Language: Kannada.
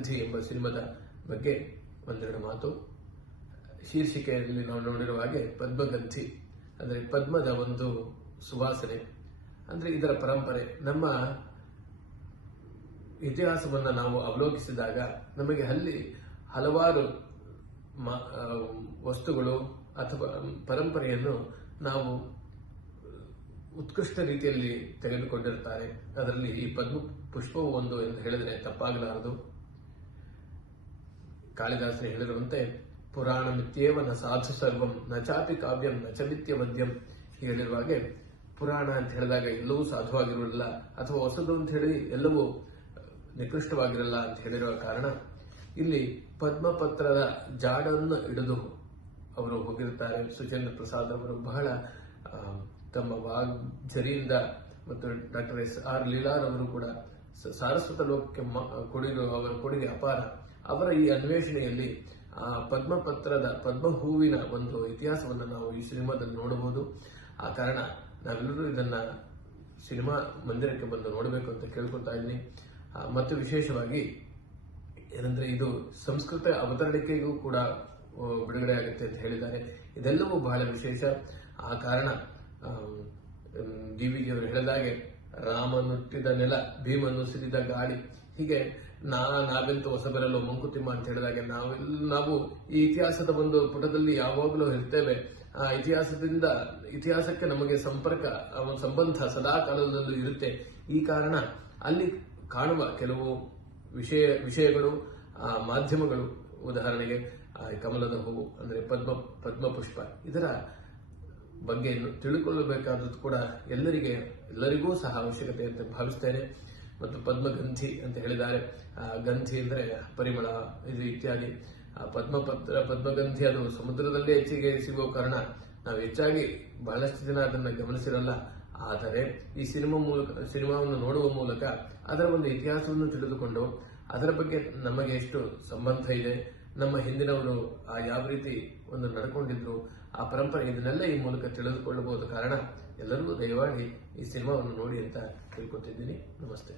ಪದ್ಮಗಂಧಿ ಎಂಬ ಸಿನಿಮಾದ ಬಗ್ಗೆ ಒಂದೆರಡು ಮಾತು. ಶೀರ್ಷಿಕೆಯಲ್ಲಿ ನಾವು ನೋಡಿರುವ ಹಾಗೆ ಪದ್ಮಗಂಧಿ ಅಂದರೆ ಪದ್ಮದ ಒಂದು ಸುವಾಸನೆ, ಅಂದರೆ ಇದರ ಪರಂಪರೆ. ನಮ್ಮ ಇತಿಹಾಸವನ್ನು ನಾವು ಅವಲೋಕಿಸಿದಾಗ ನಮಗೆ ಅಲ್ಲಿ ಹಲವಾರು ವಸ್ತುಗಳು ಅಥವಾ ಪರಂಪರೆಯನ್ನು ನಾವು ಉತ್ಕೃಷ್ಟ ರೀತಿಯಲ್ಲಿ ತೆಗೆದುಕೊಂಡಿರುತ್ತಾರೆ. ಅದರಲ್ಲಿ ಈ ಪದ್ಮ ಪುಷ್ಪವು ಒಂದು ಎಂದು ಹೇಳಿದರೆ ತಪ್ಪಾಗಲಾರದು. ಕಾಳಿದಾಸನು ಹೇಳಿರುವಂತೆ ಪುರಾಣ ಮಿತ್ಯೇವ ನ ಸಾಧು ಸರ್ವಂ ನ ಚಾಪಿ ಕಾವ್ಯಂ ನ ಚ ಮಿತ್ಯವದ್ಯಂ ಹೇಳಿರುವ ಹಾಗೆ, ಪುರಾಣ ಅಂತ ಹೇಳಿದಾಗ ಎಲ್ಲವೂ ಸಾಧುವಾಗಿರಲಿಲ್ಲ ಅಥವಾ ಹೊಸದು ಅಂತ ಹೇಳಿ ಎಲ್ಲವೂ ನಿಕೃಷ್ಟವಾಗಿರಲ್ಲ ಅಂತ ಹೇಳಿರುವ ಕಾರಣ ಇಲ್ಲಿ ಪದ್ಮಪತ್ರದ ಜಾಡನ್ನು ಹಿಡಿದು ಅವರು ಹೋಗಿರುತ್ತಾರೆ. ಸುಚೇಂದ್ರ ಪ್ರಸಾದ್ ಅವರು ಬಹಳ ತಮ್ಮ ವಾಗ್ಝರಿಯಿಂದ ಮತ್ತು ಡಾಕ್ಟರ್ S.R. ಲೀಲಾರ್ ಅವರು ಕೂಡ ಸಾರಸ್ವತ ಲೋಕಕ್ಕೆ ಅವರ ಕೊಡುಗೆ ಅಪಾರ. ಅವರ ಈ ಅನ್ವೇಷಣೆಯಲ್ಲಿ ಪದ್ಮಪತ್ರದ ಪದ್ಮ ಹೂವಿನ ಒಂದು ಇತಿಹಾಸವನ್ನು ನಾವು ಈ ಸಿನಿಮಾದಲ್ಲಿ ನೋಡಬಹುದು. ಆ ಕಾರಣ ನಾವೆಲ್ಲರೂ ಇದನ್ನ ಸಿನಿಮಾ ಮಂದಿರಕ್ಕೆ ಬಂದು ನೋಡಬೇಕು ಅಂತ ಕೇಳ್ಕೊತಾ ಇದ್ದೀನಿ. ಮತ್ತು ವಿಶೇಷವಾಗಿ ಏನಂದ್ರೆ ಇದು ಸಂಸ್ಕೃತ ಅವತರಣಿಕೆಗೂ ಕೂಡ ಬಿಡುಗಡೆ ಆಗುತ್ತೆ ಅಂತ ಹೇಳಿದ್ದಾರೆ. ಇದೆಲ್ಲವೂ ಬಹಳ ವಿಶೇಷ. ಆ ಕಾರಣ DVG ಅವರು ಹೇಳಿದಾಗೆ ರಾಮನುಟ್ಟಿದ ನೆಲ ಭೀಮನ್ನು ಸಿಡಿದ ಗಾಳಿ, ಹೀಗೆ ನಾವೆಂತೂ ಹೊಸಬರಲು ಮಂಕುತಿಮ್ಮ ಅಂತ ಹೇಳಿದಾಗೆ ನಾವು ಈ ಇತಿಹಾಸದ ಒಂದು ಪುಟದಲ್ಲಿ ಯಾವಾಗಲೂ ಇರ್ತೇವೆ. ಆ ಇತಿಹಾಸಕ್ಕೆ ನಮಗೆ ಸಂಬಂಧ ಸದಾ ಕಾಲದಲ್ಲೂ ಇರುತ್ತೆ. ಈ ಕಾರಣ ಅಲ್ಲಿ ಕಾಣುವ ಕೆಲವು ವಿಷಯಗಳು, ಮಾಧ್ಯಮಗಳು, ಉದಾಹರಣೆಗೆ ಕಮಲದ ಹೂವು ಅಂದರೆ ಪದ್ಮ ಪುಷ್ಪ, ಇದರ ಬಗ್ಗೆ ತಿಳ್ಕೊಳ್ಳಬೇಕಾದದ್ದು ಕೂಡ ಎಲ್ಲರಿಗೂ ಸಹ ಅವಶ್ಯಕತೆ ಅಂತ ಭಾವಿಸ್ತೇನೆ. ಮತ್ತು ಪದ್ಮಗಂಧಿ ಅಂತ ಹೇಳಿದ್ದಾರೆ. ಗಂಧಿ ಅಂದರೆ ಪರಿಮಳ, ಇದು ಇತ್ಯಾದಿ. ಪದ್ಮಗಂಧಿ ಅದು ಸಮುದ್ರದಲ್ಲೇ ಹೆಚ್ಚಿಗೆ ಸಿಗುವ ಕಾರಣ ನಾವು ಹೆಚ್ಚಾಗಿ ಬಹಳಷ್ಟು ಜನ ಅದನ್ನು ಗಮನಿಸಿರಲ್ಲ. ಆದರೆ ಈ ಸಿನಿಮಾವನ್ನು ನೋಡುವ ಮೂಲಕ ಅದರ ಒಂದು ಇತಿಹಾಸವನ್ನು ತಿಳಿದುಕೊಂಡು ಅದರ ಬಗ್ಗೆ ನಮಗೆ ಎಷ್ಟು ಸಂಬಂಧ ಇದೆ, ನಮ್ಮ ಹಿಂದಿನವರು ಯಾವ ರೀತಿ ಒಂದು ನಡ್ಕೊಂಡಿದ್ರು, ಆ ಪರಂಪರೆ, ಇದನ್ನೆಲ್ಲ ಈ ಮೂಲಕ ತಿಳಿದುಕೊಳ್ಳಬಹುದು. ಕಾರಣ ಎಲ್ಲರೂ ದಯವಾಗಿ ಈ ಸಿನಿಮಾವನ್ನು ನೋಡಿ ಅಂತ ತಿಳ್ಕೊತಿದ್ದೀನಿ. ನಮಸ್ತೆ.